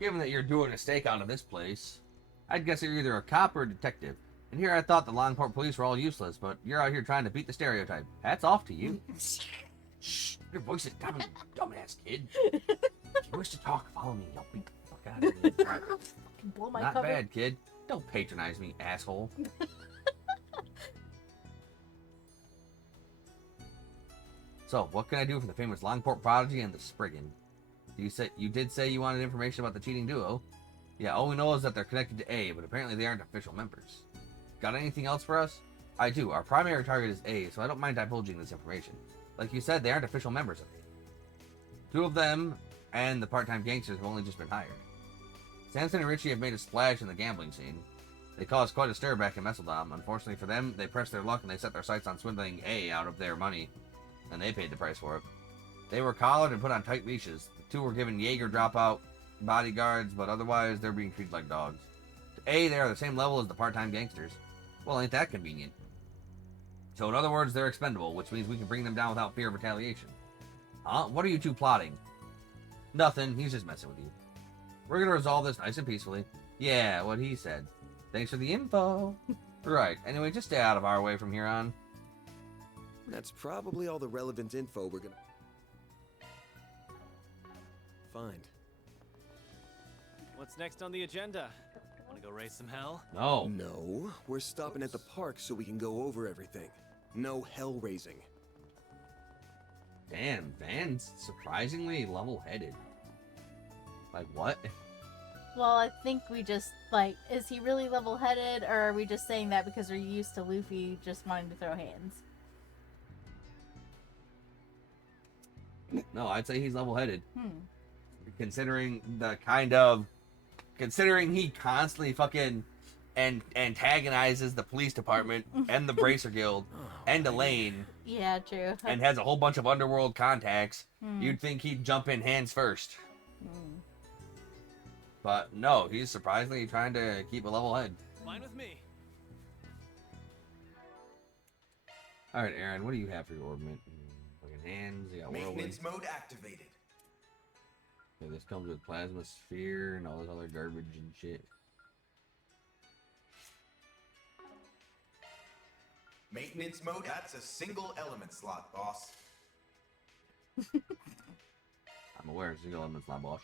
Given that you're doing a stakeout of this place, I'd guess you're either a cop or a detective. And here I thought the Longport police were all useless, but you're out here trying to beat the stereotype. Hats off to you. Shh, your voice is down, dumbass kid. If you wish to talk, follow me. I'll beat the fuck out of you. Blow my Not cover. bad, kid. Don't patronize me, asshole. So, what can I do for the famous Longport prodigy and the Spriggan? You did say you wanted information about the cheating duo. Yeah, all we know is that they're connected to A, but apparently they aren't official members. Got anything else for us? I do. Our primary target is A, so I don't mind divulging this information. Like you said, they aren't official members of A. Two of them and the part-time gangsters have only just been hired. Samson and Richie have made a splash in the gambling scene. They caused quite a stir back in Messeldom. Unfortunately for them, they pressed their luck and they set their sights on swindling A out of their money, and they paid the price for it. They were collared and put on tight leashes. The two were given Jaeger dropout bodyguards, but otherwise they're being treated like dogs. To A, they are the same level as the part-time gangsters. Well, ain't that convenient? So in other words, they're expendable, which means we can bring them down without fear of retaliation. Huh? What are you two plotting? Nothing, he's just messing with you. We're gonna resolve this nice and peacefully. Yeah, what he said. Thanks for the info. Right, anyway, just stay out of our way from here on. That's probably all the relevant info we're gonna find. What's next on the agenda? Wanna go raise some hell? No. No, we're stopping at the park so we can go over everything. No hell raising. Damn, Van's surprisingly level-headed. Like, what? Well, I think we just, like, is he really level-headed, or are we just saying that because we're used to Luffy just wanting to throw hands? No, I'd say he's level-headed. Hmm. Considering he constantly fucking antagonizes the police department and the Bracer Guild and Elaine Yeah, true. and has a whole bunch of underworld contacts, Hmm. you'd think he'd jump in hands first. Hmm. But no, he's surprisingly trying to keep a level head. Fine with me. Alright, Aaron, what do you have for your orbment? Fucking hands, you got whirlwind. Maintenance mode activated. Okay, this comes with plasma sphere and all this other garbage and shit. Maintenance mode, that's a single element slot, boss. I'm aware it's single elements, not boss.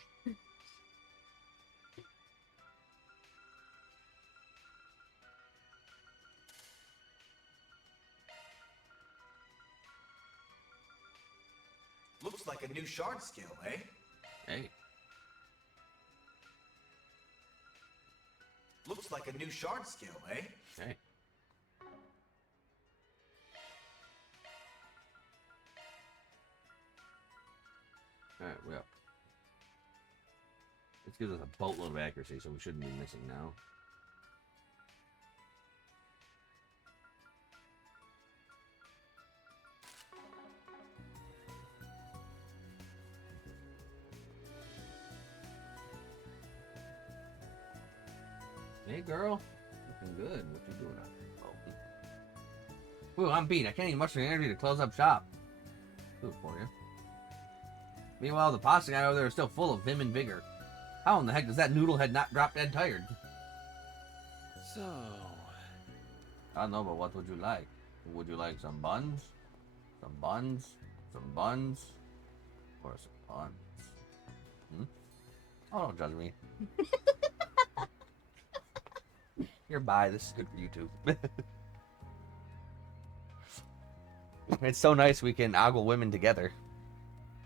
Looks like a new shard skill, eh? Hey. Looks like a new shard skill, eh? Hey. Alright, well. This gives us a boatload of accuracy, so we shouldn't be missing now. Hey girl, looking good. What you doing out there? Oh. Ooh, I'm beat. I can't even muster the energy to close up shop. Good for you. Meanwhile, the pasta guy over there is still full of vim and vigor. How in the heck does that noodlehead not drop dead tired? So, I don't know, but what would you like? Would you like some buns? Some buns? Some buns? Or some buns? Hmm? Oh, don't judge me. You're bi. This is good for you too. It's so nice we can ogle women together.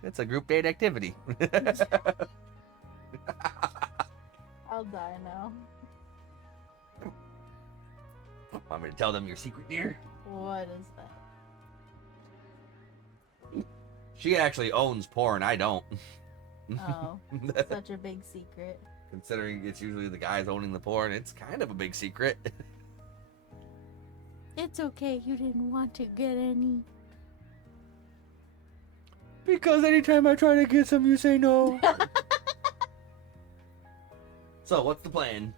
It's a group date activity. I'll die now. Want me to tell them your secret, dear? What is that? She actually owns porn. I don't. Oh, such a big secret. Considering it's usually the guys owning the porn, it's kind of a big secret. It's okay, you didn't want to get any. Because anytime I try to get some, you say no. So, what's the plan?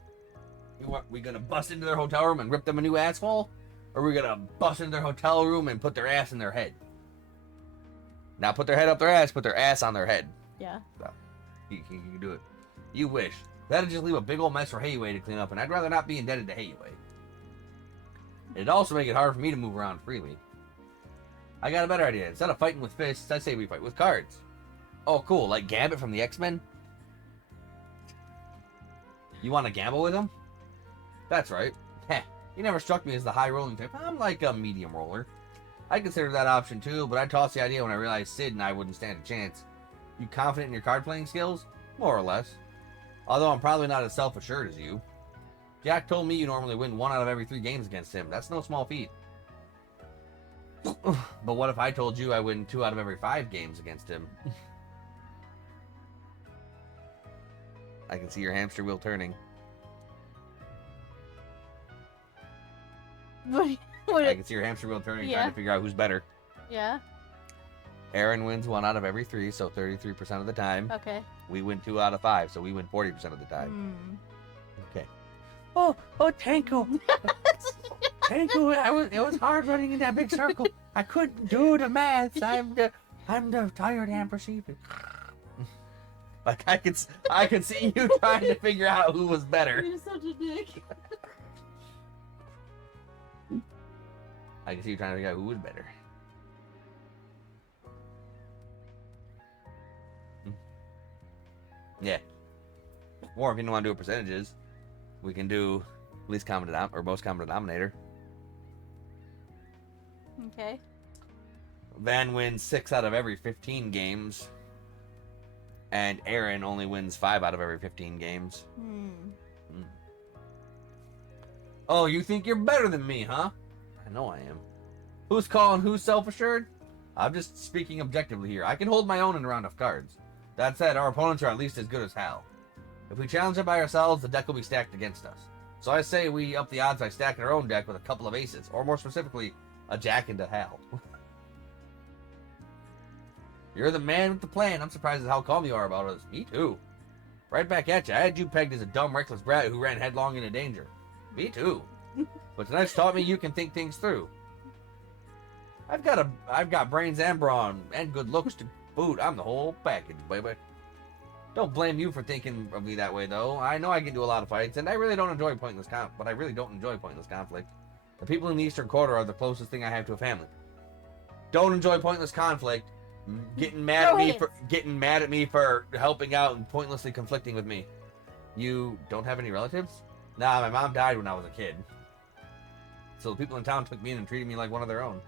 We gonna bust into their hotel room and rip them a new asshole? Or we gonna bust into their hotel room and put their ass in their head? Not put their head up their ass, put their ass on their head. Yeah. So, you can do it. You wish. That'd just leave a big old mess for Hayway to clean up, and I'd rather not be indebted to Hayway. It'd also make it hard for me to move around freely. I got a better idea. Instead of fighting with fists, I say we fight with cards. Oh, cool. Like Gambit from the X-Men? You want to gamble with him? That's right. Heh. You never struck me as the high-rolling type. I'm like a medium roller. I consider that option too, but I tossed the idea when I realized Sid and I wouldn't stand a chance. You confident in your card-playing skills? More or less. Although I'm probably not as self-assured as you. Jack told me you normally win 1 out of every 3 games against him. That's no small feat. But what if I told you I win 2 out of every 5 games against him? I can see your hamster wheel turning. I can see your hamster wheel turning, Yeah. trying to figure out who's better. Yeah. Aaron wins 1 out of every 3, so 33% of the time. Okay. We win 2 out of 5, so we win 40% of the time. Okay. Oh, Tanko. Tanko, it was hard running in that big circle. I couldn't do the math. I'm the tired and perceiving. Like I can see you trying to figure out who was better. You're such a dick. I can see you trying to figure out who was better. Yeah. Or if you don't want to do percentages, we can do least common denominator or most common denominator. Okay. Van wins 6 out of every 15 games. And Aaron only wins 5 out of every 15 games. Oh, you think you're better than me, huh? I know I am. Who's calling who's self-assured? I'm just speaking objectively here. I can hold my own in a round of cards. That said, our opponents are at least as good as Hal. If we challenge them by ourselves, the deck will be stacked against us. So I say we up the odds by stacking our own deck with a couple of aces, or more specifically, a jack into Hal. You're the man with the plan. I'm surprised at how calm you are about us. Me too. Right back at you. I had you pegged as a dumb, reckless brat who ran headlong into danger. Me too. But tonight's taught me you can think things through. I've got brains and brawn and good looks to boot. I'm the whole package, baby. Don't blame you for thinking of me that way, though. I know I get into a lot of fights, and I really don't enjoy pointless conflict. The people in the Eastern Quarter are the closest thing I have to a family. Don't enjoy pointless conflict. Getting mad at me for helping out and pointlessly conflicting with me. You don't have any relatives? Nah, my mom died when I was a kid. So the people in town took me in and treated me like one of their own.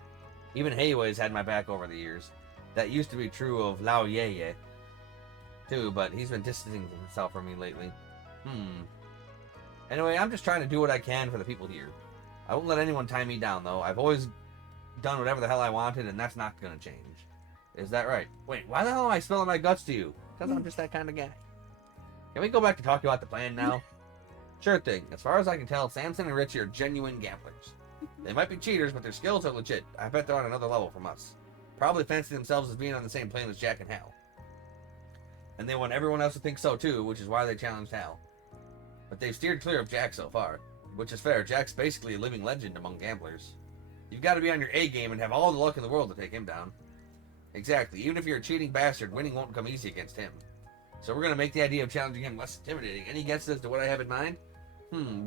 Even Hayway's had my back over the years. That used to be true of Lao Yeye, too, but he's been distancing himself from me lately. Anyway, I'm just trying to do what I can for the people here. I won't let anyone tie me down, though. I've always done whatever the hell I wanted, and that's not going to change. Is that right? Wait, why the hell am I spilling my guts to you? Because I'm just that kind of guy. Can we go back to talking about the plan now? Sure thing. As far as I can tell, Samson and Richie are genuine gamblers. They might be cheaters, but their skills are legit. I bet they're on another level from us. Probably fancy themselves as being on the same plane as Jack and Hal. And they want everyone else to think so too, which is why they challenged Hal. But they've steered clear of Jack so far. Which is fair. Jack's basically a living legend among gamblers. You've got to be on your A game and have all the luck in the world to take him down. Exactly. Even if you're a cheating bastard, winning won't come easy against him. So we're going to make the idea of challenging him less intimidating. Any guesses as to what I have in mind?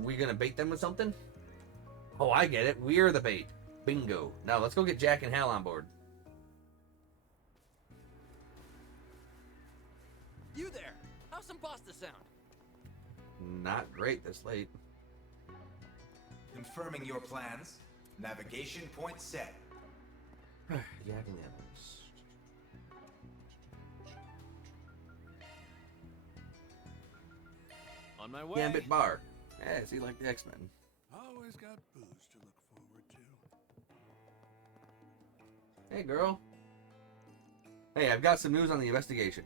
We going to bait them with something? Oh, I get it. We're the bait. Bingo. Now let's go get Jack and Hal on board. You there! How's some pasta sound? Not great this late. Confirming your plans. Navigation point set. Jack and Hal. On my way. Gambit Bar. Yeah, see, like the X-Men. Always got booze to look forward to. Hey, girl. Hey, I've got some news on the investigation.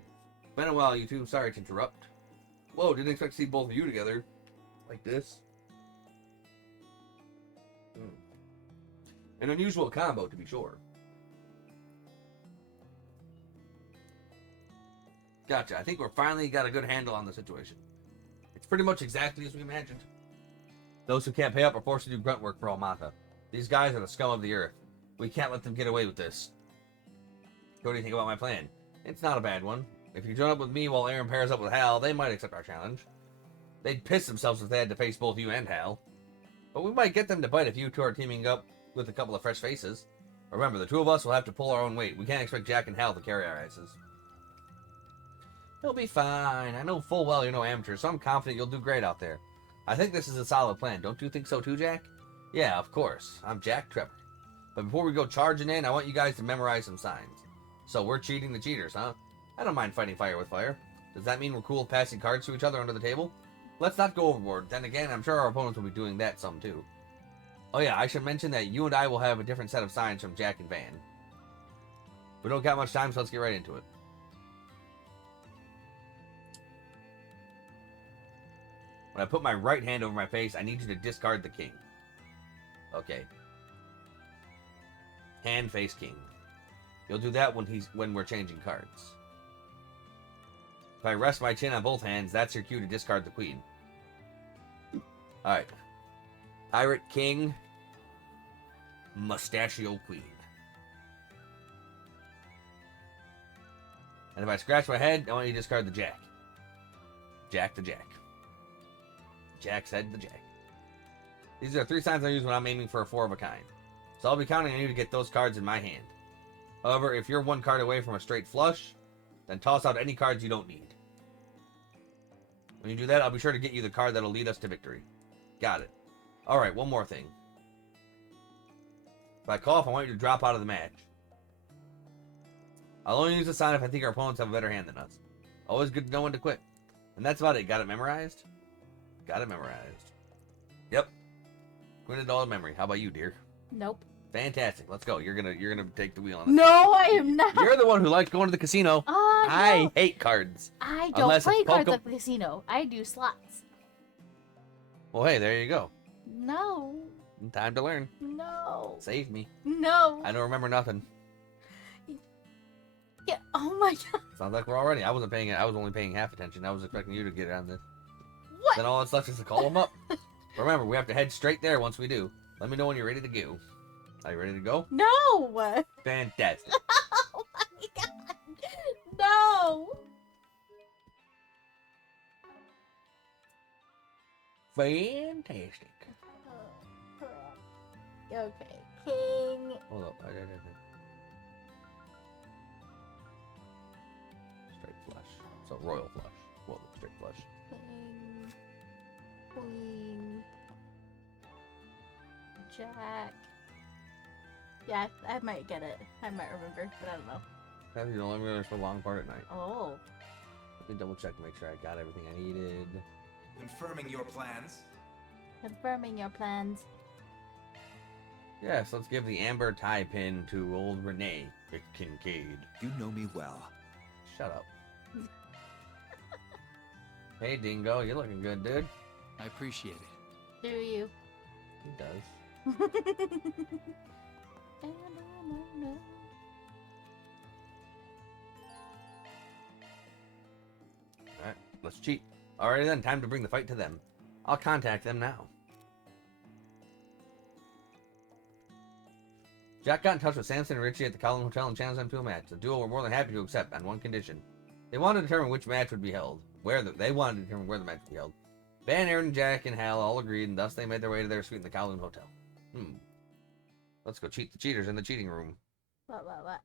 Been a while, you two. Sorry to interrupt. Whoa, didn't expect to see both of you together. Like this. An unusual combo, to be sure. Gotcha. I think we're finally got a good handle on the situation. It's pretty much exactly as we imagined. Those who can't pay up are forced to do grunt work for Almata. These guys are the scum of the earth. We can't let them get away with this. What do you think about my plan? It's not a bad one. If you join up with me while Aaron pairs up with Hal, they might accept our challenge. They'd piss themselves if they had to face both you and Hal. But we might get them to bite if you two are teaming up with a couple of fresh faces. Remember, the two of us will have to pull our own weight. We can't expect Jack and Hal to carry our asses. You'll be fine. I know full well you're no amateur, so I'm confident you'll do great out there. I think this is a solid plan. Don't you think so too, Jack? Yeah, of course. I'm Jack Trevor. But before we go charging in, I want you guys to memorize some signs. So we're cheating the cheaters, huh? I don't mind fighting fire with fire. Does that mean we're cool with passing cards to each other under the table? Let's not go overboard. Then again, I'm sure our opponents will be doing that some too. Oh yeah, I should mention that you and I will have a different set of signs from Jack and Van. We don't got much time, so let's get right into it. When I put my right hand over my face, I need you to discard the king. Okay. Hand face king. You'll do that when we're changing cards. If I rest my chin on both hands, that's your cue to discard the queen. Alright. Pirate king. Mustachio queen. And if I scratch my head, I want you to discard the jack. Jack the jack. Jack's head the jack. These are 3 signs I use when I'm aiming for a 4 of a kind. So I'll be counting on you to get those cards in my hand. However, if you're 1 card away from a straight flush, then toss out any cards you don't need. When you do that, I'll be sure to get you the card that'll lead us to victory. Got it. Alright, one more thing. If I cough, I want you to drop out of the match. I'll only use the sign if I think our opponents have a better hand than us. Always good to know when to quit. And that's about it. Got it memorized? Got it memorized. Yep. Quit it all in memory. How about you, dear? Nope. Fantastic. Let's go. You're gonna take the wheel on this. No, I am not. You're the one who likes going to the casino. I No. hate cards. I don't Unless play it's cards poker- at the casino. I do slots. Well, hey, there you go. No. Time to learn. No. Save me. No. I don't remember nothing. Yeah. Oh my god. Sounds like we're already. I wasn't paying it. I was only paying half attention. I was expecting you to get it on this. What? Then all that's left is to call them up. Remember, we have to head straight there once we do. Let me know when you're ready to go. Are you ready to go? No. Fantastic. Oh my god. No. Fantastic. Okay. King. Hold up. Straight flush. So royal flush. Well, straight flush. King. Queen. Jack. Yeah, I might get it. I might remember, but I don't know. That's the only reason for a long part at night. Oh. Let me double check to make sure I got everything I needed. Confirming your plans. Confirming your plans. Yes, let's give the amber tie pin to old Renee Kincaid. You know me well. Shut up. Hey, Dingo, you're looking good, dude. I appreciate it. Do you? He does. Alright, let's cheat. Alrighty then, time to bring the fight to them. I'll contact them now. Jack got in touch with Samson and Richie at the Colin Hotel and challenged them to a match. The duo were more than happy to accept on one condition. They wanted to determine which match would be held. They wanted to determine where the match would be held. Van, Aaron, Jack, and Hal all agreed, and thus they made their way to their suite in the Colin Hotel. Let's go cheat the cheaters in the cheating room. What?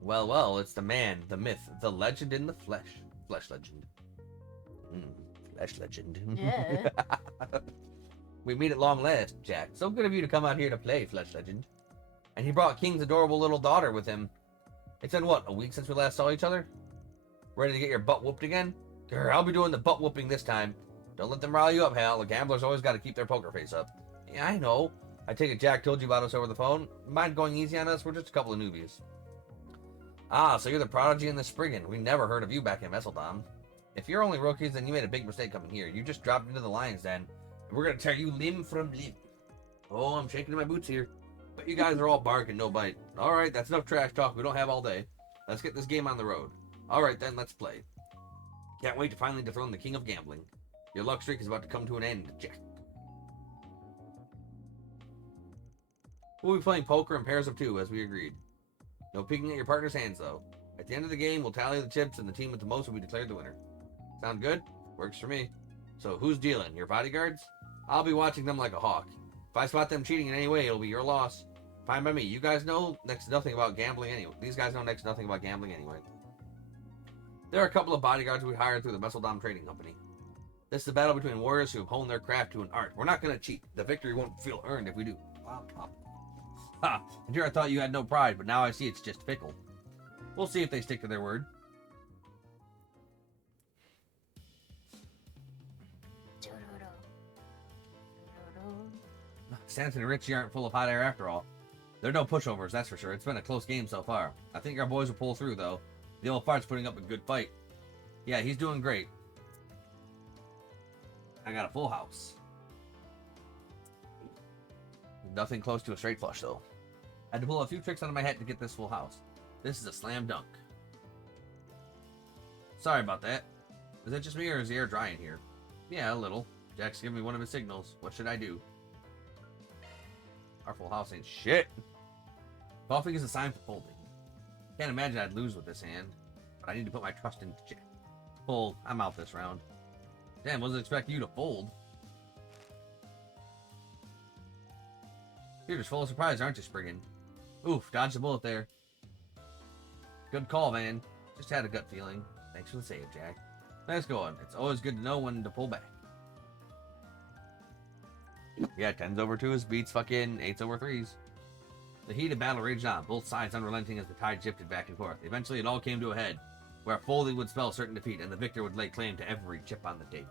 Well, it's the man, the myth, the legend in the flesh. Flesh legend. Flesh legend. Yeah. We meet at long last, Jack. So good of you to come out here to play, Flesh Legend. And he brought King's adorable little daughter with him. It's been, what, a week since we last saw each other? Ready to get your butt whooped again? Grr, I'll be doing the butt whooping this time. Don't let them rile you up, Hal. The gamblers always got to keep their poker face up. Yeah, I know. I take it Jack told you about us over the phone. Mind going easy on us? We're just a couple of newbies. Ah, so you're the prodigy and the Spriggan. We never heard of you back in Vesseldom. If you're only rookies, then you made a big mistake coming here. You just dropped into the lion's den, and we're going to tear you limb from limb. Oh, I'm shaking in my boots here. But you guys are all bark and no bite. Alright, that's enough trash talk. We don't have all day. Let's get this game on the road. Alright then, let's play. Can't wait to finally dethrone the king of gambling. Your luck streak is about to come to an end, Jack. We'll be playing poker in pairs of 2, as we agreed. No peeking at your partner's hands, though. At the end of the game, we'll tally the chips, and the team with the most will be declared the winner. Sound good? Works for me. So who's dealing? Your bodyguards? I'll be watching them like a hawk. If I spot them cheating in any way, it'll be your loss. Fine by me. You guys know next to nothing about gambling anyway. These guys know next to nothing about gambling anyway. There are a couple of bodyguards we hired through the Messeldom Trading Company. This is a battle between warriors who have honed their craft to an art. We're not going to cheat. The victory won't feel earned if we do. Ha! And here I thought you had no pride, but now I see it's just fickle. We'll see if they stick to their word. Stanton and Richie aren't full of hot air after all. They're no pushovers, that's for sure. It's been a close game so far. I think our boys will pull through, though. The old fart's putting up a good fight. Yeah, he's doing great. I got a full house. Nothing close to a straight flush, though. I had to pull a few tricks out of my hat to get this full house. This is a slam dunk. Sorry about that. Is that just me, or is the air dry in here? Yeah, a little. Jack's giving me one of his signals. What should I do? Our full house ain't shit. Golfing is a sign for folding. Can't imagine I'd lose with this hand, but I need to put my trust in Jack. Fold. I'm out this round. Damn, wasn't expecting you to fold. You're just full of surprise, aren't you, Spriggan? Oof, dodged the bullet there. Good call, man. Just had a gut feeling. Thanks for the save, Jack. Nice going. It's always good to know when to pull back. Yeah, 10s over 2s beats fucking 8s over 3s. The heated battle raged on, both sides unrelenting as the tide shifted back and forth. Eventually, it all came to a head, where folding would spell certain defeat, and the victor would lay claim to every chip on the table.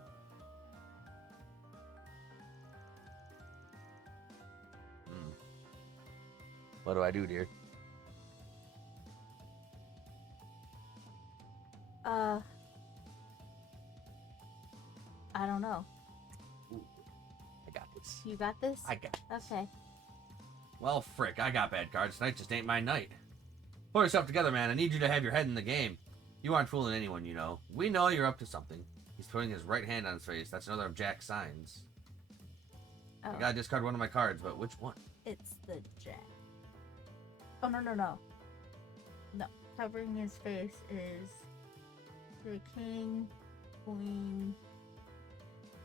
What do I do, dear? I don't know. I got this. You got this? I got this. Okay. Well, frick, I got bad cards. Tonight just ain't my night. Pull yourself together, man. I need you to have your head in the game. You aren't fooling anyone, you know. We know you're up to something. He's putting his right hand on his face. That's another of Jack's signs. Oh. I gotta discard one of my cards, but which one? It's the Jack. Oh, no. No. Covering his face is the King, Queen.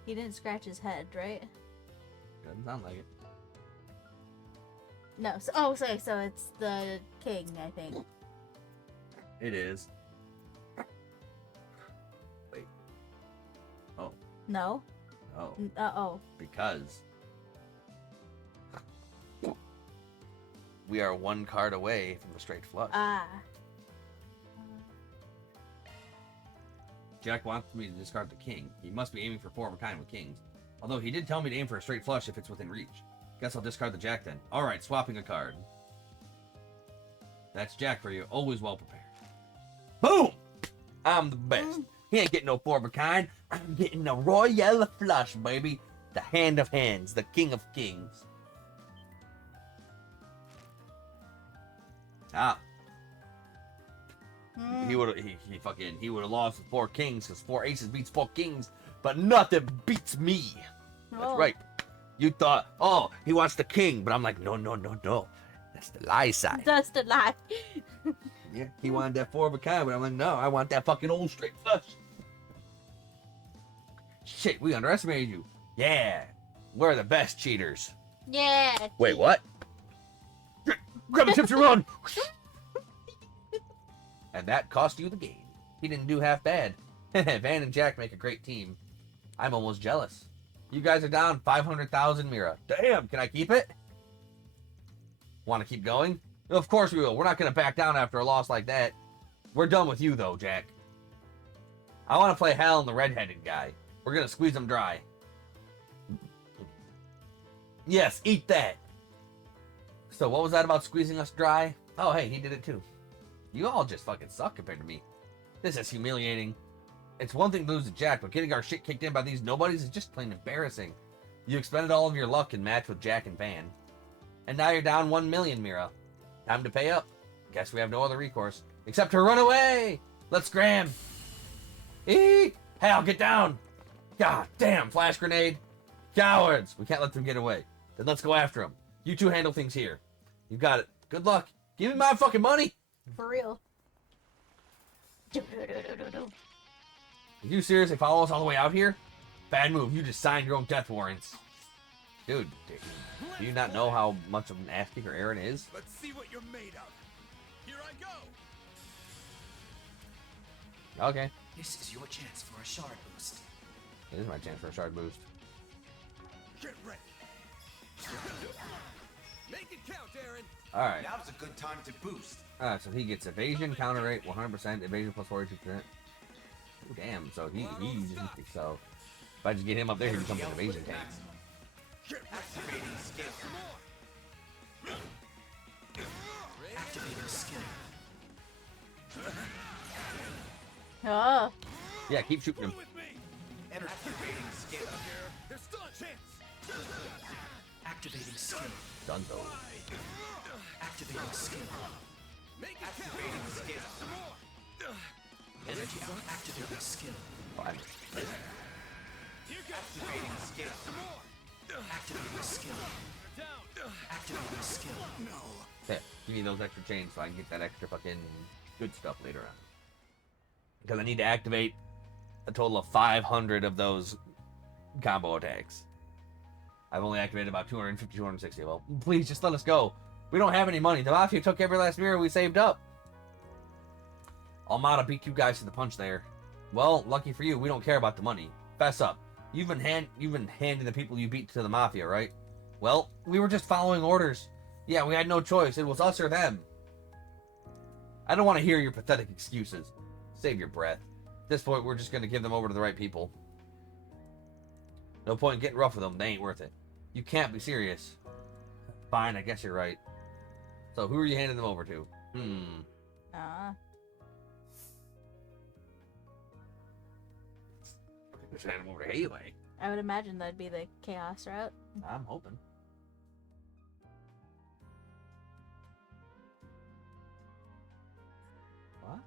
He didn't scratch his head, right? Doesn't sound like it. No. So it's the King, I think. It is. Wait. Oh. No? Oh. Oh. Because we are one card away from the straight flush. Jack wants me to discard the king. He must be aiming for 4 of a kind with kings. Although he did tell me to aim for a straight flush if it's within reach. Guess I'll discard the jack then. Alright, swapping a card. That's Jack for you. Always well prepared. Boom! I'm the best. He ain't getting no 4 of a kind. I'm getting the royal flush, baby. The hand of hands. The king of kings. Ah. He would have lost with 4 kings because 4 aces beats 4 kings, but nothing beats me. That's right. You thought, oh, he wants the king, but I'm like, no. That's the lie side. That's the lie. Yeah, he wanted that 4 of a kind, but I'm like, no, I want that fucking old straight flush. Shit, we underestimated you. Yeah, we're the best cheaters. Yeah. Wait, what? Grab the chips and run. And that cost you the game. He didn't do half bad. Van and Jack make a great team. I'm almost jealous. You guys are down 500,000 Mira. Damn, can I keep it? Want to keep going? Of course we will. We're not going to back down after a loss like that. We're done with you, though, Jack. I want to play Hal and the red-headed guy. We're going to squeeze him dry. Yes, eat that. So what was that about squeezing us dry? Oh, hey, he did it too. You all just fucking suck compared to me. This is humiliating. It's one thing to lose to Jack, but getting our shit kicked in by these nobodies is just plain embarrassing. You expended all of your luck in match with Jack and Van. And now you're down 1 million, Mira. Time to pay up. Guess we have no other recourse. Except to run away! Let's scram! Eek! Hal, get down! God damn, flash grenade! Cowards! We can't let them get away. Then let's go after them. You two handle things here. You got it. Good luck. Give me my fucking money! For real. Did you seriously follow us all the way out here? Bad move. You just signed your own death warrants. Dude, do you not know how much of an ass kicker Aaron is? Let's see what you're made of. Here I go. Okay. This is your chance for a shard boost. This is my chance for a shard boost. Get ready. Make it count, Aaron. Alright. Now's a good time to boost. Alright, so he gets evasion, counter rate, 100%, evasion plus 42%. Oh, damn, so he so if I just get him up there, he becomes an evasion tank. Activating skill. Activating skill. Oh. Yeah, keep shooting him. With me. Activating skill. There's still a chance. Activating skill. Dunzo. Activating skill. Make it count. Activating skill. Energy out. Activating skill. Fine. Activating skill. Activating skill. Activating skill. There, give me those extra chains so I can get that extra fucking good stuff later on. Because I need to activate a total of 500 of those combo attacks. I've only activated about 250, 260. Well, please just let us go. We don't have any money. The Mafia took every last mirror we saved up. Almada beat you guys to the punch there. Well, lucky for you, we don't care about the money. Fess up. You've been handing the people you beat to the Mafia, right? Well, we were just following orders. Yeah, we had no choice. It was us or them. I don't want to hear your pathetic excuses. Save your breath. At this point, we're just going to give them over to the right people. No point in getting rough with them. They ain't worth it. You can't be serious. Fine, I guess you're right. So, who are you handing them over to? We should hand them over to Haley. I would imagine that'd be the chaos route. I'm hoping. What?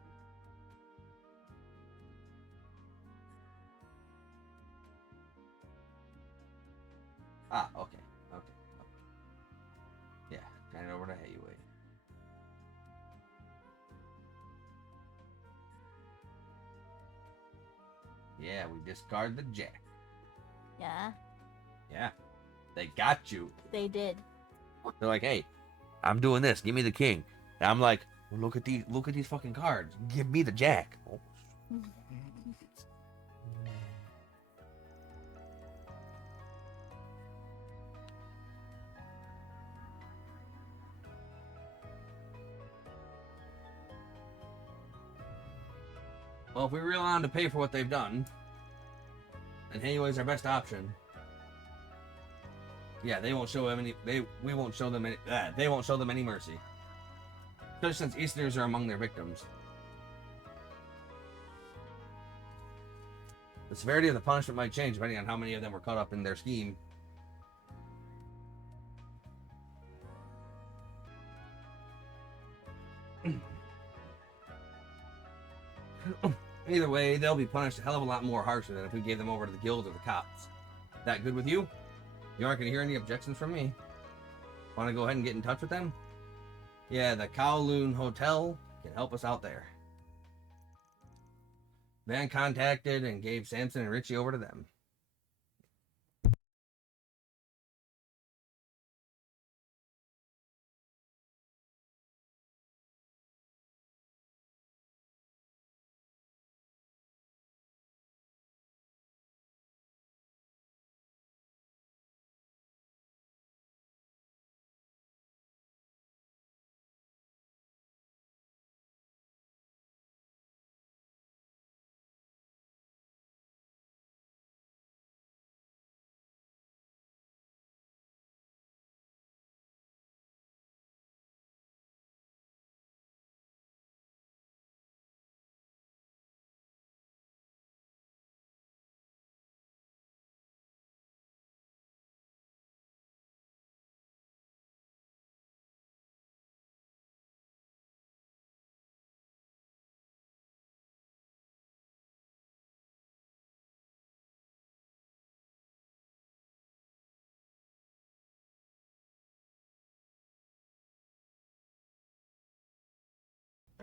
Ah, okay. Okay. Yeah, hand it over to Haley. Yeah, we discard the jack. Yeah, Yeah. They got you. they did. They're like, hey, I'm doing this. Give me the king. And I'm like, well, look at these fucking cards. Give me the jack. Oh. Well, if we rely on to pay for what they've done, then Haley's our best option. Yeah, they won't show them any. We won't show them any. They won't show them any mercy. Especially since Easterners are among their victims. The severity of the punishment might change depending on how many of them were caught up in their scheme. Either way, they'll be punished a hell of a lot more harshly than if we gave them over to the guild or the cops. That good with you? You aren't going to hear any objections from me. Want to go ahead and get in touch with them? Yeah, the Kowloon Hotel can help us out there. Van contacted and gave Samson and Richie over to them.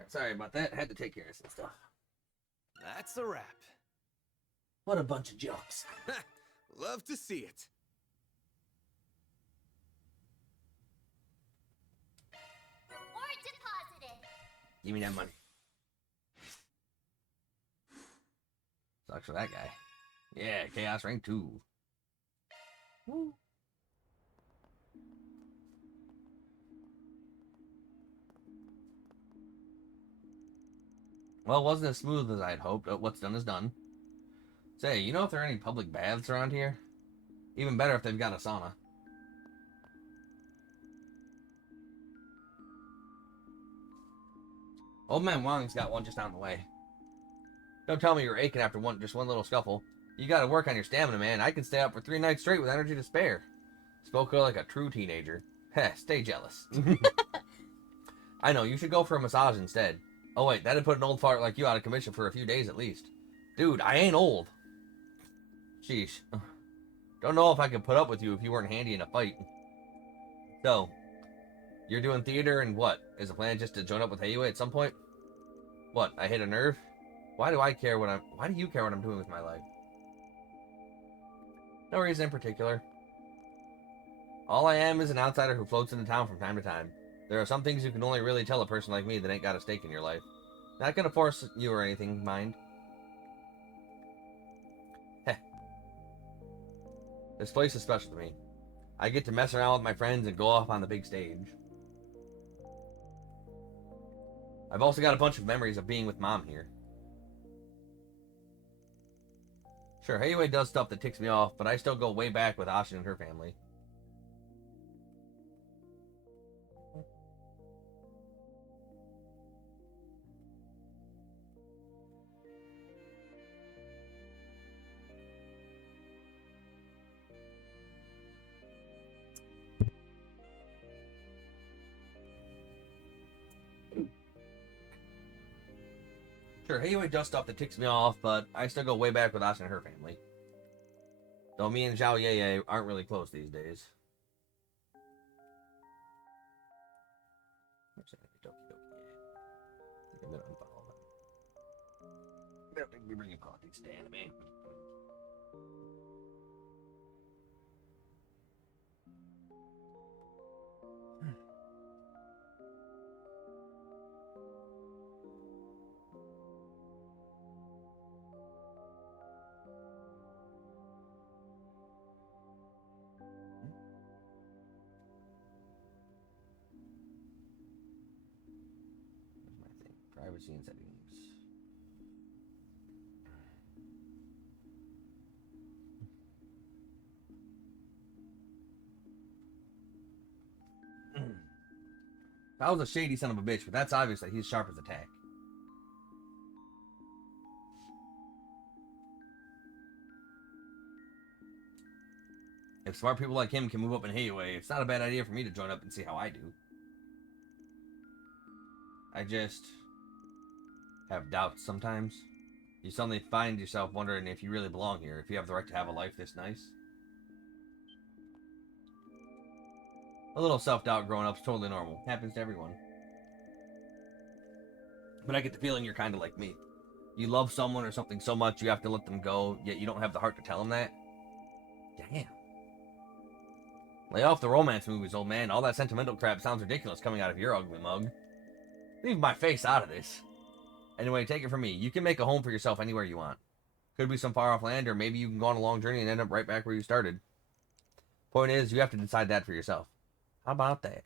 Sorry about that. Had to take care of some stuff. That's a wrap. What a bunch of jokes. Love to see it. Reward deposited. Give me that money. Sucks for that guy. Yeah, Chaos Rank 2. Woo. Well, it wasn't as smooth as I'd hoped, but what's done is done. Say, you know if there are any public baths around here? Even better if they've got a sauna. Old Man Wong's got one just down the way. Don't tell me you're aching after just one little scuffle. You gotta work on your stamina, man. I can stay up for 3 nights straight with energy to spare. Spoke like a true teenager. Heh, stay jealous. I know, you should go for a massage instead. Oh wait, that'd put an old fart like you out of commission for a few days at least. Dude, I ain't old. Sheesh. Don't know if I could put up with you if you weren't handy in a fight. So, you're doing theater and what? Is the plan just to join up with Heiwei at some point? What, I hit a nerve? Why do you care what I'm doing with my life? No reason in particular. All I am is an outsider who floats into town from time to time. There are some things you can only really tell a person like me that ain't got a stake in your life. Not gonna force you or anything, mind. Heh. This place is special to me. I get to mess around with my friends and go off on the big stage. I've also got a bunch of memories of being with Mom here. Sure, Heiwei does stuff that ticks me off, but I still go way back with Ashin and her family. Sure, Heiwei does stuff that ticks me off, but I still go way back with Ashin and her family. Though me and Zhao Yeye aren't really close these days. I think I'm gonna unfollow them. I don't think we bring a politics to anime. Privacy and settings. That was a shady son of a bitch, but that's obvious that he's sharp as a tack. If smart people like him can move up in Heiwei, it's not a bad idea for me to join up and see how I do. I just have doubts sometimes. You suddenly find yourself wondering if you really belong here, if you have the right to have a life this nice. A little self-doubt growing up is totally normal. Happens to everyone. But I get the feeling you're kind of like me. You love someone or something so much you have to let them go, yet you don't have the heart to tell them that. Damn. Lay off the romance movies, old man. All that sentimental crap sounds ridiculous coming out of your ugly mug. Leave my face out of this. Anyway, take it from me. You can make a home for yourself anywhere you want. Could be some far-off land, or maybe you can go on a long journey and end up right back where you started. Point is, you have to decide that for yourself. How about that?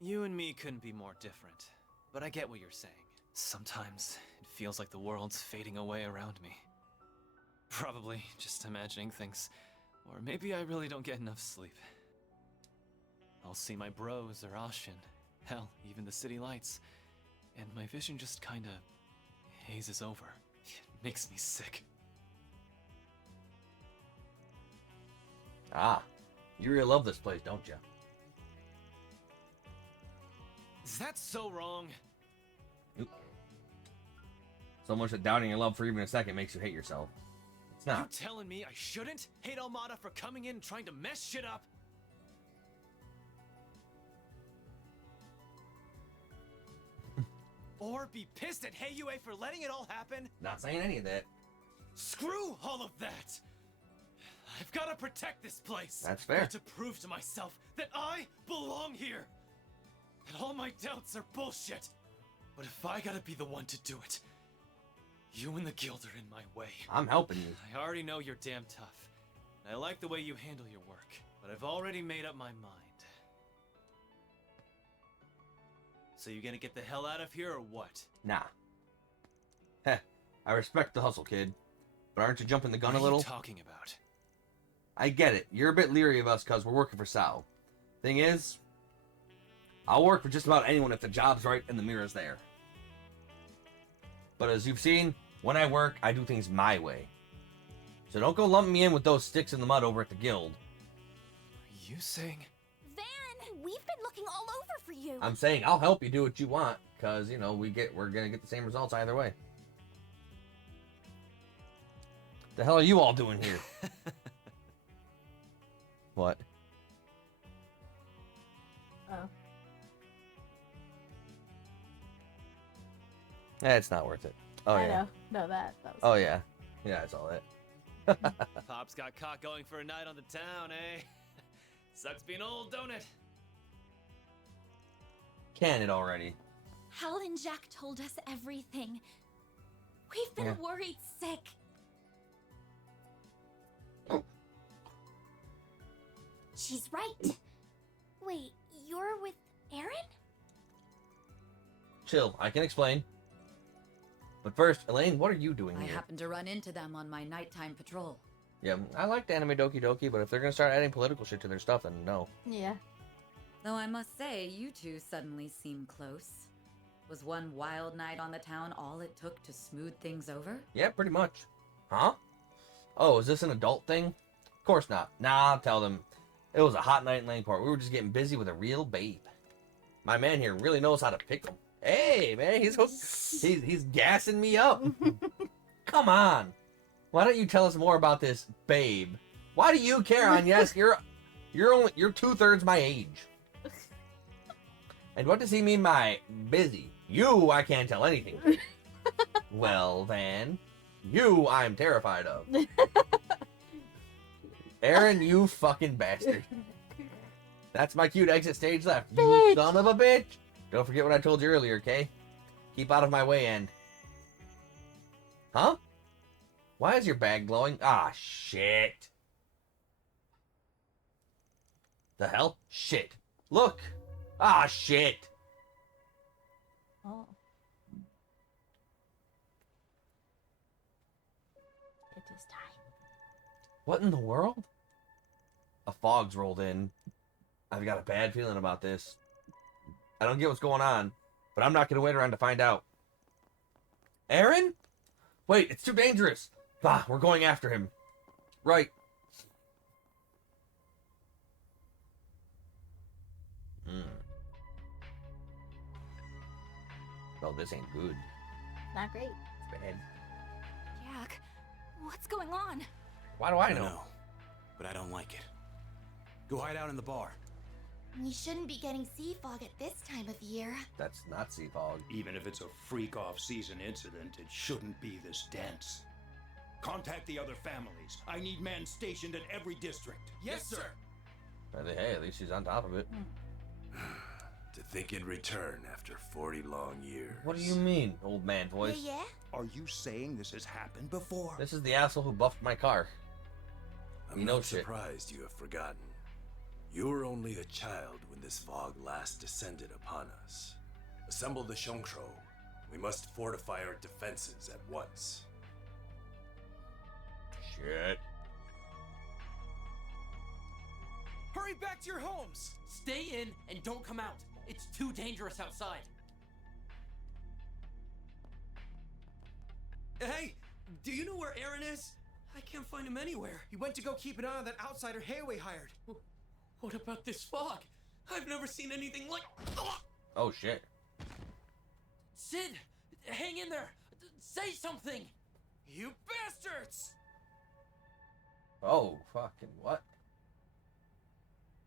You and me couldn't be more different, but I get what you're saying. Sometimes it feels like the world's fading away around me. Probably just imagining things, or maybe I really don't get enough sleep. I'll see my bros or Ashin, hell, even the city lights, and my vision just kinda hazes over. It makes me sick. Ah, you really love this place, don't you? Is that so wrong? Nope. So much that doubting your love for even a second makes you hate yourself. It's You not. telling me I shouldn't hate Almada for coming in and trying to mess shit up? Or be pissed at Heiyue for letting it all happen? Not saying any of that. Screw all of that! I've got to protect this place. That's fair. Got to prove to myself that I belong here. That all my doubts are bullshit. But if I gotta be the one to do it, you and the guild are in my way. I'm helping you. I already know you're damn tough. And I like the way you handle your work. But I've already made up my mind. So you gonna get the hell out of here or what? Nah. Heh, I respect the hustle, kid. But aren't you jumping the gun What a little? are you talking about? I get it. You're a bit leery of us because we're working for Sao. Thing is, I'll work for just about anyone if the job's right and the mirror's there. But as you've seen, when I work, I do things my way. So don't go lumping me in with those sticks in the mud over at the guild. Are you saying... Van, we've been looking all over for you. I'm saying I'll help you do what you want, because, you know, we're gonna get the same results either way. The hell are you all doing here? What? Oh. It's not worth it. Oh I yeah. know. No, that was. Oh yeah. Yeah, I saw that. Pops got caught going for a night on the town, eh? Sucks being old, don't it? Can it already? Hal and Jack told us everything. We've been Yeah. worried sick. She's right. Wait, you're with Aaron? Chill, I can explain. But first, Elaine, what are you doing I here? happened to run into them on my nighttime patrol. Yeah, I liked Anime Doki Doki, but if they're gonna start adding political shit to their stuff, then no. Yeah. Though I must say, you two suddenly seem close. Was one wild night on the town all it took to smooth things over? Yeah, pretty much. Huh? Oh, is this an adult thing? Of course not. Nah, I'll tell them. It was a hot night in Langport. We were just getting busy with a real babe. My man here really knows how to pick 'em. Hey, man, he's gassing me up. Come on. Why don't you tell us more about this babe? Why do you care, Agnes? You're 2/3 my age. And what does he mean by busy? You, I can't tell anything. Well, Van, you, I'm terrified of. Aaron, you fucking bastard. That's my cue to exit stage left. You Bitch. son of a bitch. Don't forget what I told you earlier, okay? Keep out of my way, and... Huh? Why is your bag glowing? Ah, shit. The hell? Shit. Look. Ah, shit. Oh. It is time. What in the world? A fog's rolled in. I've got a bad feeling about this. I don't get what's going on, but I'm not going to wait around to find out. Aaron? Wait, it's too dangerous. Bah, we're going after him. Right. Well, this ain't good. Not great. It's bad. Jack, what's going on? Why do I I know? know, but I don't like it. Go hide out in the bar. We shouldn't be getting sea fog at this time of year. That's not sea fog. Even if it's a freak off-season incident, it shouldn't be this dense. Contact the other families. I need men stationed at every district. Yes, sir. Hey, at least she's on top of it. To think in return after 40 long years. What do you mean, old man voice? Yeah? Are you saying this has happened before? This is the asshole who buffed my car. I'm You not know shit. surprised you have forgotten. You were only a child when this fog last descended upon us. Assemble the Shonkro. We must fortify our defenses at once. Shit. Hurry back to your homes! Stay in and don't come out. It's too dangerous outside. Hey, do you know where Aaron is? I can't find him anywhere. He went to go keep an eye on that outsider Heyway hired. What about this fog? I've never seen anything like... Oh, shit. Sid, hang in there. Say something. You bastards! Oh, fucking what?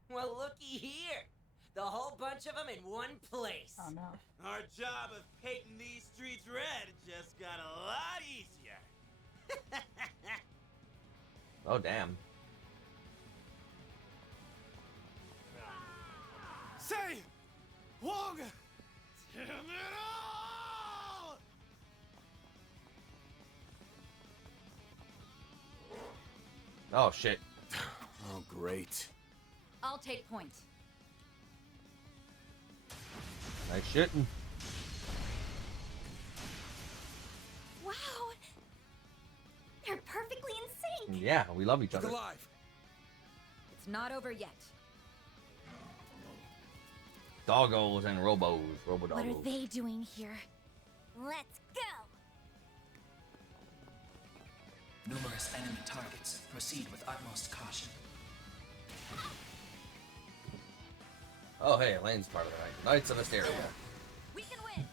Well, looky here. The whole bunch bunch of them in one place. Oh no. Our job of painting these streets red just got a lot easier. Oh, damn. Say, Wong, damn it all! Oh, shit. Oh, great. I'll take point. Nice shitting. Wow. They're perfectly in sync. Yeah, we love each Look other. alive. It's not over yet. Doggos and robos. What are Robodoggos. they doing here? Let's go. Numerous enemy targets. Proceed with utmost caution. Oh, hey, Elaine's part of the night. Knights of Asteria. We can win.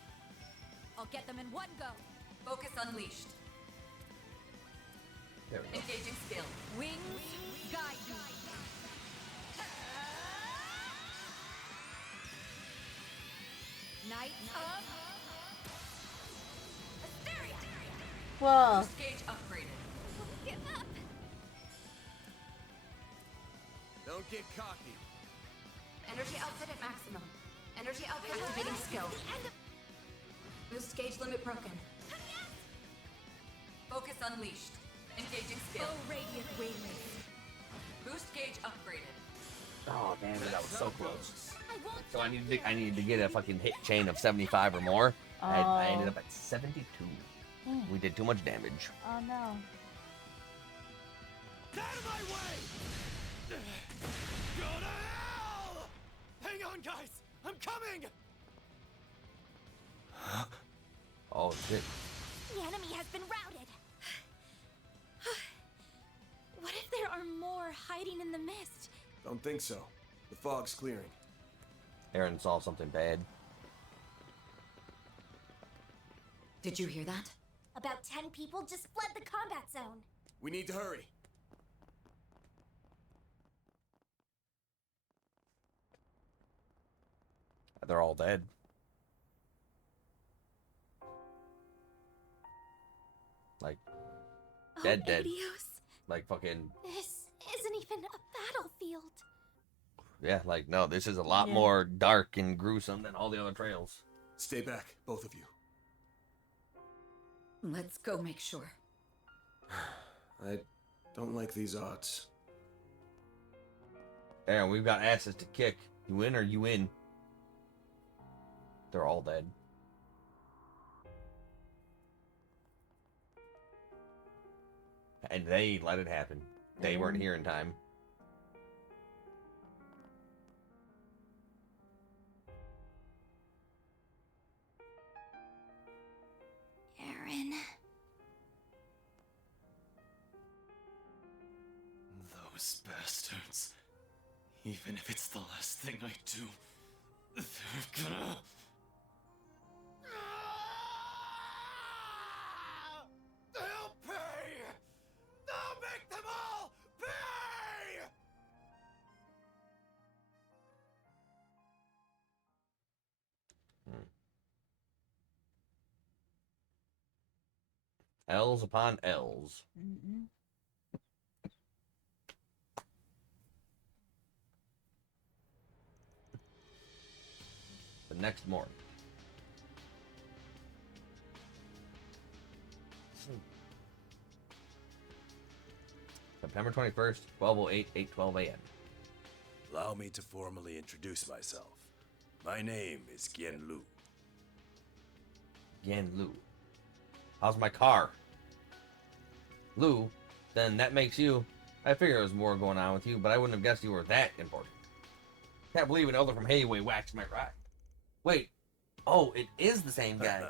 I'll get them in one go. Focus unleashed. There we go. Engaging skill. Wings guide you. Knight of Asteria. Whoa. Boost gauge upgraded. Give up. Don't get cocky. Energy output at maximum. Energy output activating skill. Boost gauge limit broken. Focus unleashed. Engaging skill. Full radiant wavelength. Boost gauge upgraded. Oh, damn it, that was so close. I won't. So I needed to get a fucking hit chain of 75 or more. I ended up at 72. We did too much damage. Oh no. Get out of my way! Go to hell! Hang on, guys! I'm coming! Oh, shit. The enemy has been routed. What if there are more hiding in the mist? Don't think so. The fog's clearing. Aaron saw something bad. Did you hear that? About 10 people just fled the combat zone. We need to hurry. They're all dead. Like, dead. Adios. Like, fucking, This isn't even a battlefield. yeah, like, no, this is a lot more dark and gruesome than all the other trails. Stay back, both of you. Let's go make sure. I don't like these odds. Aaron, we've got asses to kick. You win or you win. They're all dead. And they let it happen. They weren't here in time. Aaron. Those bastards. Even if it's the last thing I do, they're gonna... They'll pay! They'll make them all pay! L's upon L's. Mm-mm. The next morning. September 21st, 12:08, 8:12 a.m. Allow me to formally introduce myself. My name is Gien Lu. Yan Lu. How's my car? Lu, then that makes you. I figure there was more going on with you, but I wouldn't have guessed you were that important. Can't believe an elder from Hayway waxed my ride. Wait. Oh, it is the same guy.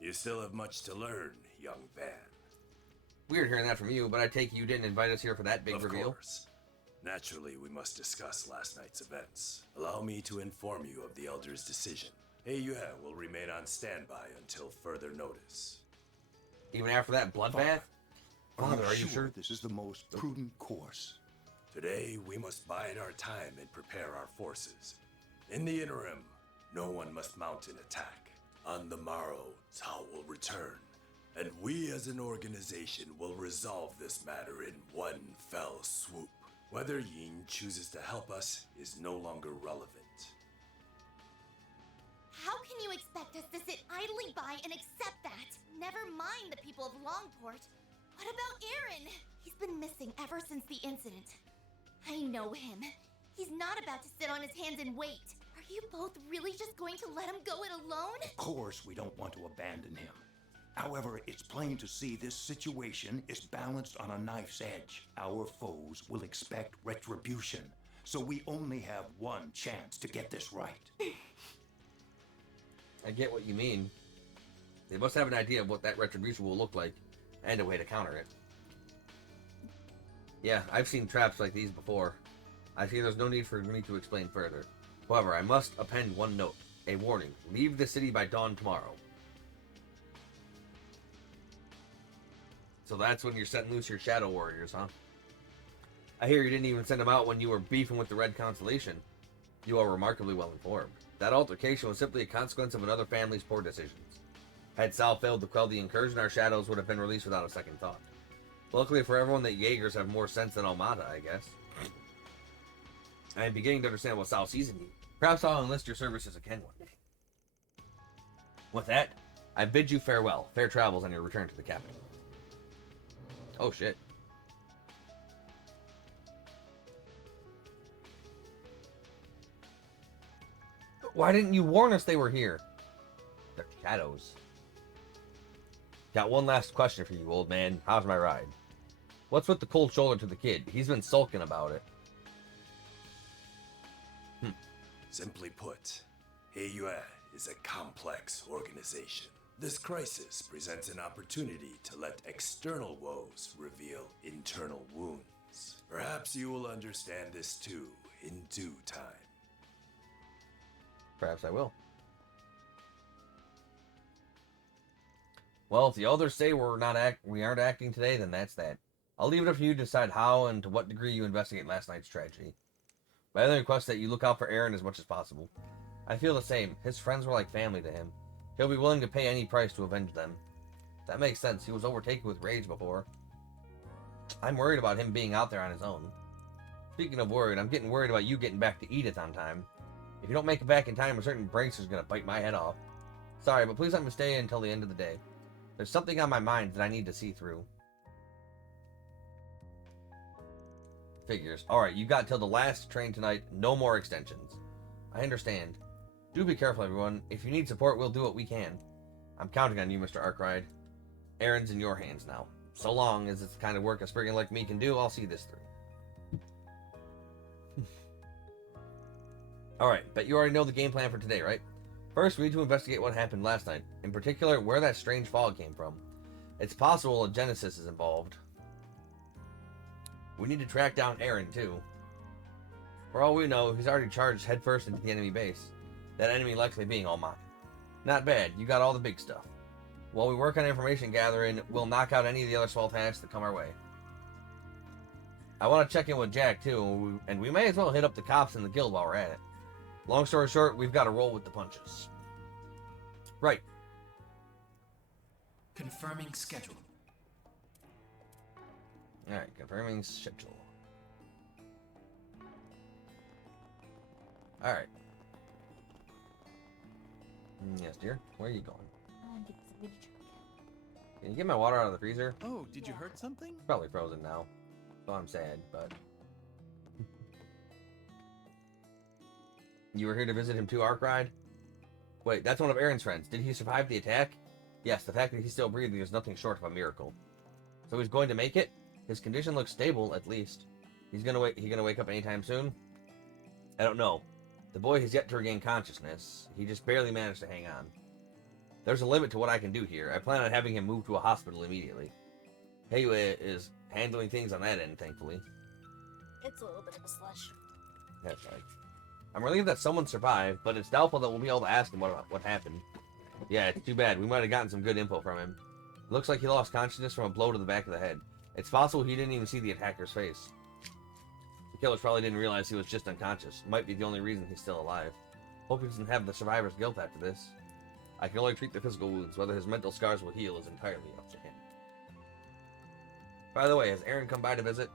You still have much to learn, young Van. Weird hearing that from you, but I take it you didn't invite us here for that big Of reveal. course. Naturally, we must discuss last night's events. Allow me to inform you of the Elder's decision. Yue will remain on standby until further notice. Even after that bloodbath? Father, are you sure sure? this is the most prudent course? Today, we must bide our time and prepare our forces. In the interim, no one must mount an attack. On the morrow, Tao will return, and we as an organization will resolve this matter in one fell swoop. Whether Yin chooses to help us is no longer relevant. How can you expect us to sit idly by and accept that? Never mind the people of Longport. What about Aaron? He's been missing ever since the incident. I know him. He's not about to sit on his hands and wait. Are you both really just going to let him go it alone? Of course, we don't want to abandon him. However, it's plain to see this situation is balanced on a knife's edge. Our foes will expect retribution, so we only have one chance to get this right. I get what you mean. They must have an idea of what that retribution will look like, and a way to counter it. Yeah, I've seen traps like these before. I see there's no need for me to explain further. However, I must append one note. A warning. Leave the city by dawn tomorrow. So that's when you're setting loose your Shadow Warriors, huh? I hear you didn't even send them out when you were beefing with the Red Constellation. You are remarkably well informed. That altercation was simply a consequence of another family's poor decisions. Had Sal failed to quell the incursion, our shadows would have been released without a second thought. Luckily for everyone, the Jaegers have more sense than Almada, I guess. I am beginning to understand what Sal sees in you. Perhaps I'll enlist your services again one day. With that, I bid you farewell. Fair travels on your return to the capital. Oh shit. Why didn't you warn us they were here? They're shadows. Got one last question for you, old man. How's my ride? What's with the cold shoulder to the kid? He's been sulking about it. Simply put, Heiyue is a complex organization. This crisis presents an opportunity to let external woes reveal internal wounds. Perhaps you will understand this too in due time. Perhaps I will. Well, if the elders say we aren't acting today, then that's that. I'll leave it up to you to decide how and to what degree you investigate last night's tragedy. My other request is that you look out for Aaron as much as possible. I feel the same. His friends were like family to him. He'll be willing to pay any price to avenge them. That makes sense. He was overtaken with rage before. I'm worried about him being out there on his own. Speaking of worried, I'm getting worried about you getting back to Edith on time. If you don't make it back in time, a certain Bracer's gonna bite my head off. Sorry, but please let me stay until the end of the day. There's something on my mind that I need to see through. Figures. Alright, you got till the last train tonight. No more extensions. I understand. Do be careful, everyone. If you need support, we'll do what we can. I'm counting on you, Mr. Arkwright. Aaron's in your hands now. So long as it's the kind of work a Spriggan like me can do, I'll see this through. Alright, bet you already know the game plan for today, right? First, we need to investigate what happened last night. In particular, where that strange fog came from. It's possible a Genesis is involved. We need to track down Aaron, too. For all we know, he's already charged headfirst into the enemy base. That enemy likely being Almada. Not bad, you got all the big stuff. While we work on information gathering, we'll knock out any of the other small tasks that come our way. I want to check in with Jack, too, and we may as well hit up the cops in the guild while we're at it. Long story short, we've got to roll with the punches. Right. Confirming schedule. Alright, confirming schedule. Alright. Yes, dear. Where are you going? Can you get my water out of the freezer? Oh, did you hurt something? It's probably frozen now. So I'm sad, but... You were here to visit him too, Arkwright? Wait, that's one of Aaron's friends. Did he survive the attack? Yes, the fact that he's still breathing is nothing short of a miracle. So he's going to make it? His condition looks stable, at least. He gonna wake up anytime soon? I don't know. The boy has yet to regain consciousness. He just barely managed to hang on. There's a limit to what I can do here. I plan on having him moved to a hospital immediately. Heiyue is handling things on that end, thankfully. It's a little bit of a slush. That's right. I'm relieved that someone survived, but it's doubtful that we'll be able to ask him what happened. Yeah, it's too bad. We might have gotten some good info from him. It looks like he lost consciousness from a blow to the back of the head. It's possible he didn't even see the attacker's face. The killers probably didn't realize he was just unconscious. Might be the only reason he's still alive. Hope he doesn't have the survivor's guilt after this. I can only treat the physical wounds. Whether his mental scars will heal is entirely up to him. By the way, has Aaron come by to visit?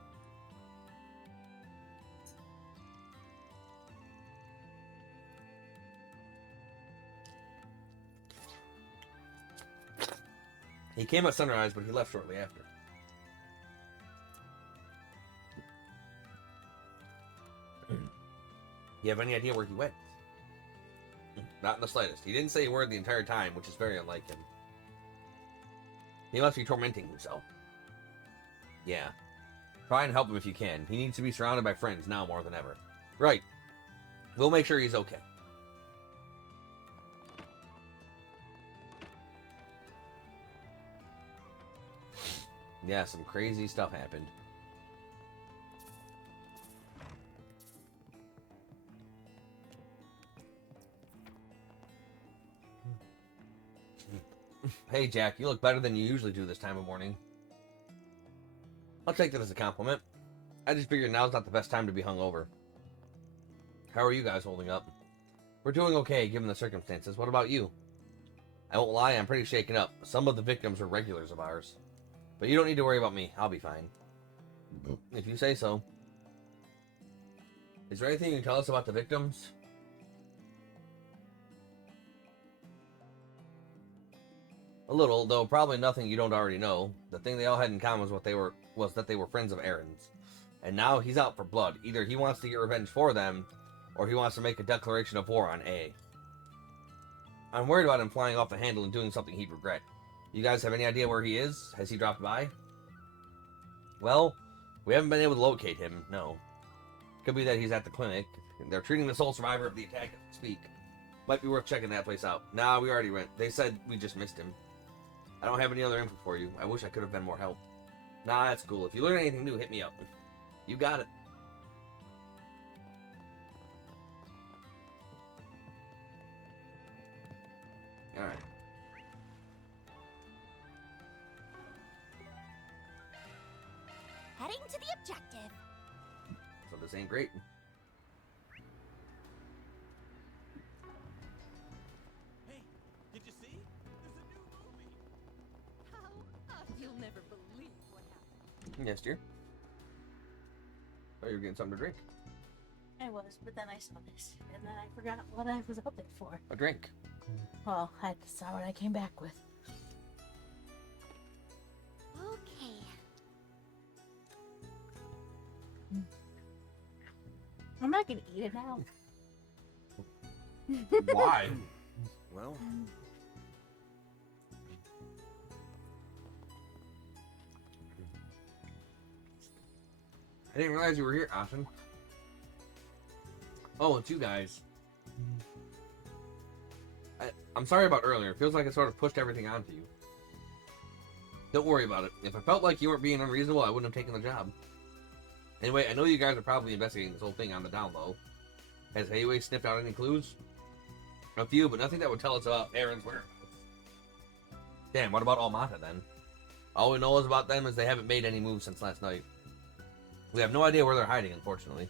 He came at sunrise, but he left shortly after. You have any idea where he went? Not in the slightest. He didn't say a word the entire time, which is very unlike him. He must be tormenting himself. Yeah. Try and help him if you can. He needs to be surrounded by friends now more than ever. Right. We'll make sure he's okay. Yeah, some crazy stuff happened. Hey, Jack, you look better than you usually do this time of morning. I'll take that as a compliment. I just figured now's not the best time to be hungover. How are you guys holding up? We're doing okay, given the circumstances. What about you? I won't lie, I'm pretty shaken up. Some of the victims are regulars of ours. But you don't need to worry about me. I'll be fine. If you say so. Is there anything you can tell us about the victims? A little, though probably nothing you don't already know. The thing they all had in common was that they were friends of Aaron's. And now he's out for blood. Either he wants to get revenge for them, or he wants to make a declaration of war on A. I'm worried about him flying off the handle and doing something he'd regret. You guys have any idea where he is? Has he dropped by? Well, we haven't been able to locate him, no. Could be that he's at the clinic. They're treating the sole survivor of the attack as we speak. Might be worth checking that place out. Nah, we already went. They said we just missed him. I don't have any other info for you. I wish I could have been more help. Nah, that's cool. If you learn anything new, hit me up. You got it. Alright. Heading to the objective. So this ain't great. Hey, did you see? There's a new movie. You'll never believe what happened. Yes, dear. Oh, you're getting something to drink. I was, but then I saw this, and then I forgot what I was hoping for. A drink. Well, I saw what I came back with. Okay. I'm not gonna eat it now. Why? Well, I didn't realize you were here, Austin. Oh, it's you guys. I'm sorry about earlier. It feels like I sort of pushed everything onto you. Don't worry about it. If I felt like you weren't being unreasonable, I wouldn't have taken the job. Anyway, I know you guys are probably investigating this whole thing on the down low. Has Hayway sniffed out any clues? A few, but nothing that would tell us about Aaron's whereabouts. Damn, what about Almata then? All we know is about them is they haven't made any moves since last night. We have no idea where they're hiding, unfortunately.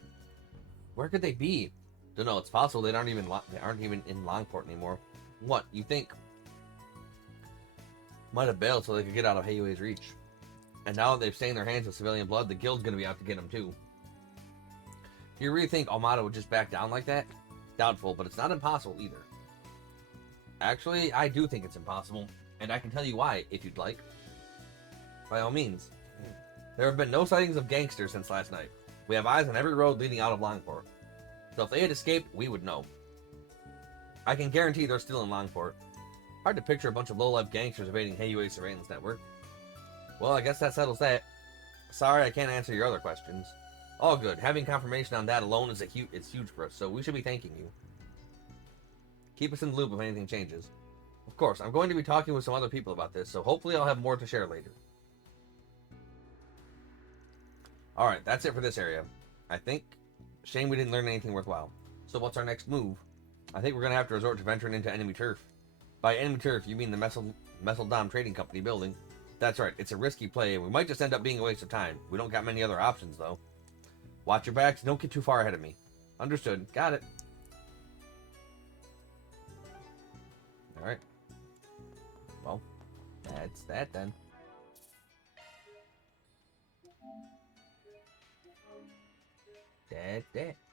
Where could they be? Don't know. It's possible they aren't even in Longport anymore. What you think? Might have bailed so they could get out of Hayway's reach. And now that they've stained their hands with civilian blood, the guild's gonna be out to get them too. Do you really think Almata would just back down like that? Doubtful, but it's not impossible either. Actually, I do think it's impossible, and I can tell you why, if you'd like. By all means. There have been no sightings of gangsters since last night. We have eyes on every road leading out of Longport. So if they had escaped, we would know. I can guarantee they're still in Longport. Hard to picture a bunch of low-life gangsters evading Hayway's surveillance network. Well, I guess that settles that. Sorry, I can't answer your other questions. All good. Having confirmation on that alone is it's huge for us, so we should be thanking you. Keep us in the loop if anything changes. Of course, I'm going to be talking with some other people about this, so hopefully I'll have more to share later. Alright, that's it for this area. I think. Shame we didn't learn anything worthwhile. So what's our next move? I think we're going to have to resort to venturing into enemy turf. By enemy turf, you mean the Messeldom Trading Company building. That's right, it's a risky play, and we might just end up being a waste of time. We don't got many other options, though. Watch your backs, don't get too far ahead of me. Understood. Got it. That's that then. That.